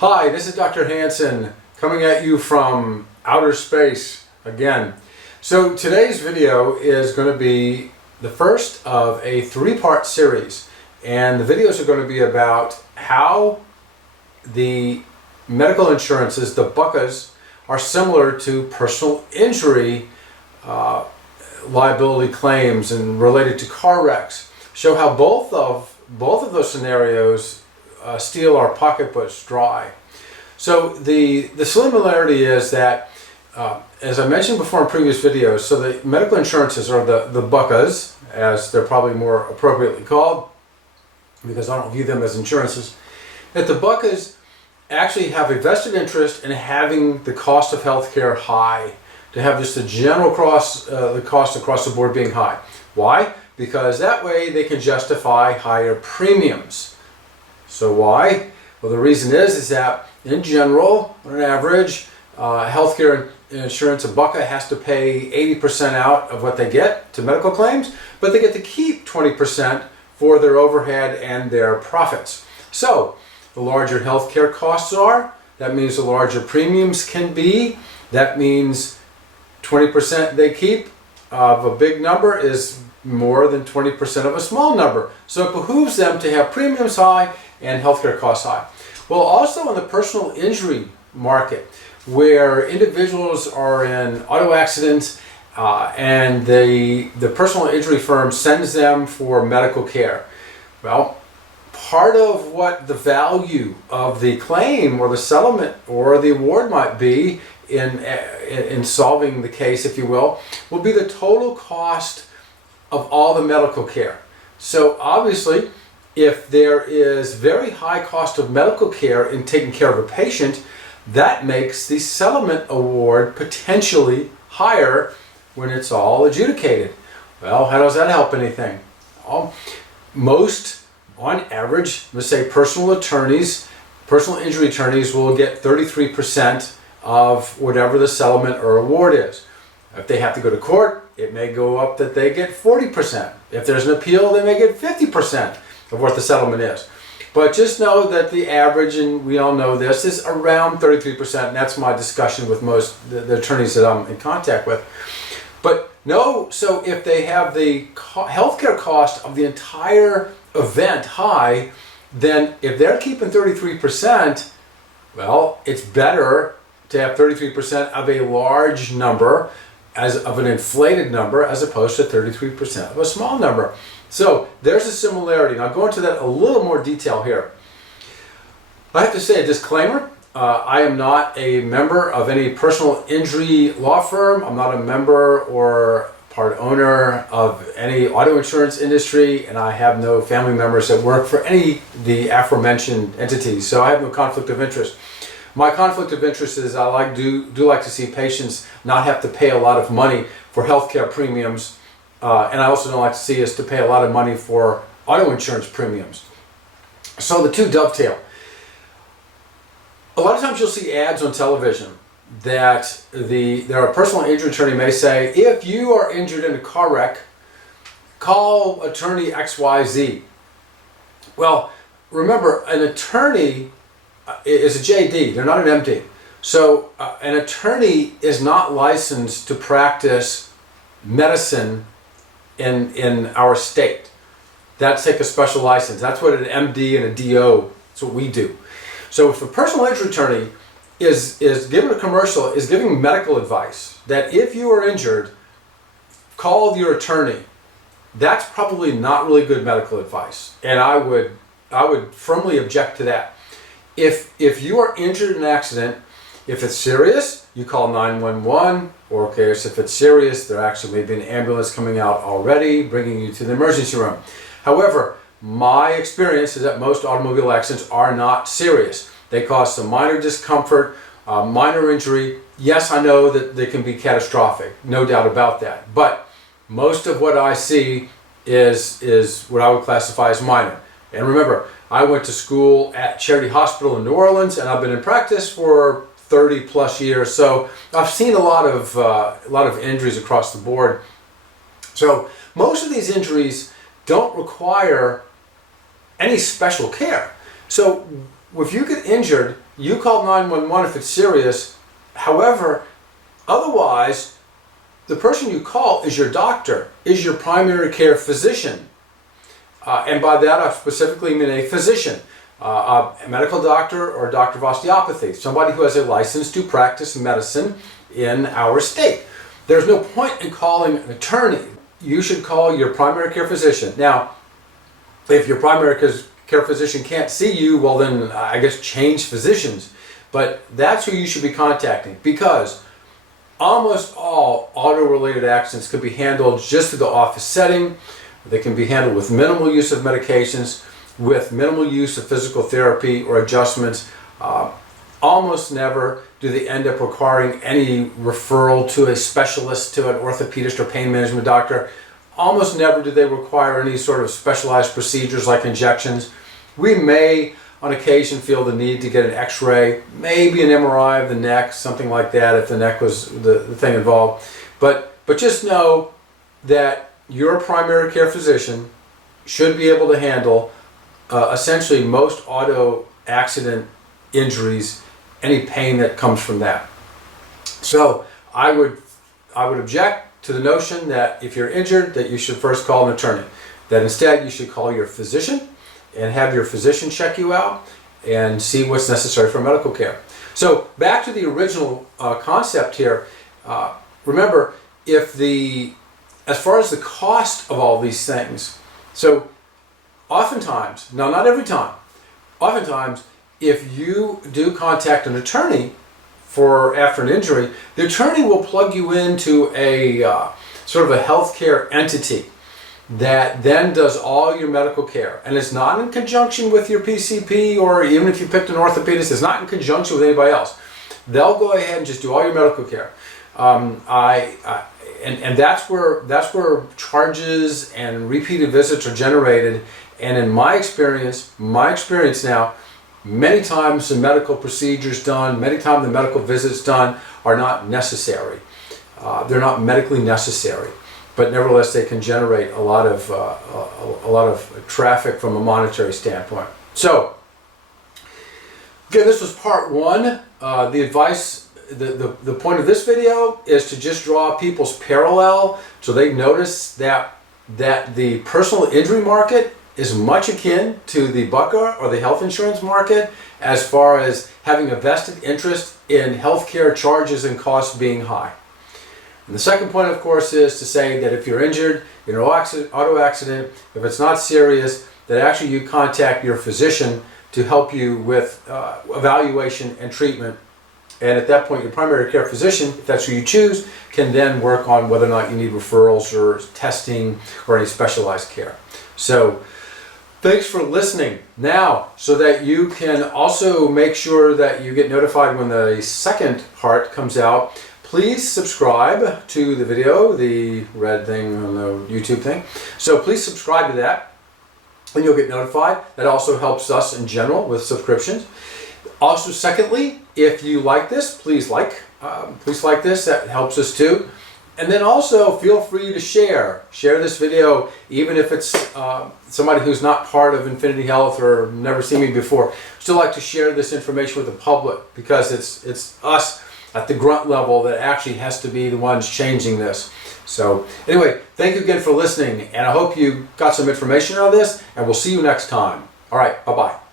Hi, this is Dr. Hansen coming at you from outer space again. So today's video is going to be the first of a three-part series, and the videos are going to be about how the medical insurances, the BUCAHs, are similar to personal injury liability claims and related to car wrecks. Show how both of those scenarios steal our pocketbooks dry. So the similarity is that, as I mentioned before in previous videos, so the medical insurances are the BUCAHs, as they're probably more appropriately called, because I don't view them as insurances, that the BUCAHs actually have a vested interest in having the cost of healthcare high, to have just the general the cost across the board being high. Why? Because that way they can justify higher premiums. So why? Well, the reason is that in general, on an average, healthcare insurance, a BUCAH has to pay 80% out of what they get to medical claims, but they get to keep 20% for their overhead and their profits. So the larger healthcare costs are, that means the larger premiums can be. That means 20% they keep of a big number is more than 20% of a small number. So it behooves them to have premiums high and healthcare costs high. Well, also in the personal injury market, where individuals are in auto accidents and the personal injury firm sends them for medical care. Well, part of what the value of the claim or the settlement or the award might be in solving the case, if you will be the total cost of all the medical care. So obviously, if there is very high cost of medical care in taking care of a patient, that makes the settlement award potentially higher when it's all adjudicated. Well, how does that help anything? Well, most, on average, let's say personal injury attorneys will get 33% of whatever the settlement or award is. If they have to go to court, it may go up that they get 40%. If there's an appeal, they may get 50% of what the settlement is. But just know that the average, and we all know this, is around 33%, and that's my discussion with most the attorneys that I'm in contact with. But no, so if they have the healthcare cost of the entire event high, then if they're keeping 33%, well, it's better to have 33% of a large number, of an inflated number, as opposed to 33% of a small number. So there's a similarity. Now, I'll go into that a little more detail here. I have to say a disclaimer. I am not a member of any personal injury law firm. I'm not a member or part owner of any auto insurance industry, and I have no family members that work for any of the aforementioned entities. So I have no conflict of interest. My conflict of interest is I do like to see patients not have to pay a lot of money for healthcare premiums, and I also don't like to see us to pay a lot of money for auto insurance premiums. So the two dovetail. A lot of times you'll see ads on television that a personal injury attorney may say, if you are injured in a car wreck, call attorney XYZ. Well, remember, an attorney is a JD, they're not an MD. So an attorney is not licensed to practice medicine in our state. That's take a special license. That's what an MD and a DO, that's what we do. So if a personal injury attorney is giving a commercial, is giving medical advice that if you are injured, call your attorney, that's probably not really good medical advice. And I would firmly object to that. If you are injured in an accident, if it's serious, you call 911, or of course, if it's serious, there actually may be an ambulance coming out already, bringing you to the emergency room. However, my experience is that most automobile accidents are not serious. They cause some minor discomfort, minor injury. Yes, I know that they can be catastrophic, no doubt about that. But most of what I see is what I would classify as minor. And remember, I went to school at Charity Hospital in New Orleans, and I've been in practice for 30 plus years. So I've seen a lot of injuries across the board. So most of these injuries don't require any special care. So if you get injured, you call 911 if it's serious. However, otherwise, the person you call is your doctor, is your primary care physician. And by that I specifically mean a physician, a medical doctor or a doctor of osteopathy, somebody who has a license to practice medicine in our state. There's no point in calling an attorney. You should call your primary care physician. Now, if your primary care physician can't see you, well then I guess change physicians. But that's who you should be contacting, because almost all auto-related accidents can be handled just through the office setting. They can be handled with minimal use of medications, with minimal use of physical therapy or adjustments. Almost never do they end up requiring any referral to a specialist, to an orthopedist or pain management doctor. Almost never do they require any sort of specialized procedures like injections. We may on occasion feel the need to get an x-ray, maybe an MRI of the neck, something like that if the neck was the thing involved. But just know that your primary care physician should be able to handle essentially most auto accident injuries, any pain that comes from that. So I would object to the notion that if you're injured that you should first call an attorney. That instead you should call your physician and have your physician check you out and see what's necessary for medical care. So back to the original concept here. Remember, as far as the cost of all these things, so oftentimes, now not every time, oftentimes if you do contact an attorney after an injury, the attorney will plug you into a sort of a healthcare entity that then does all your medical care. And it's not in conjunction with your PCP, or even if you picked an orthopedist, it's not in conjunction with anybody else. They'll go ahead and just do all your medical care. And that's where charges and repeated visits are generated. And in my experience now, many times the medical procedures done, many times the medical visits done are not necessary. They're not medically necessary, but nevertheless they can generate a lot of traffic from a monetary standpoint. So, again, this was part one. The advice. The point of this video is to just draw people's parallel so they notice that the personal injury market is much akin to the BUCAH or the health insurance market as far as having a vested interest in healthcare charges and costs being high. And the second point, of course, is to say that if you're injured in an auto accident, if it's not serious, that actually you contact your physician to help you with evaluation and treatment. And at that point, your primary care physician, if that's who you choose, can then work on whether or not you need referrals or testing or any specialized care. So, thanks for listening. Now, so that you can also make sure that you get notified when the second part comes out, please subscribe to the video, the red thing on the YouTube thing. So please subscribe to that and you'll get notified. That also helps us in general with subscriptions. Also, secondly, if you like this, please like this. That helps us too. And then also feel free to share this video, even if it's somebody who's not part of Infinity Health or never seen me before. Still like to share this information with the public, because it's us at the grunt level that actually has to be the ones changing this. So anyway, thank you again for listening, and I hope you got some information out of this, and we'll see you next time. All right, bye-bye.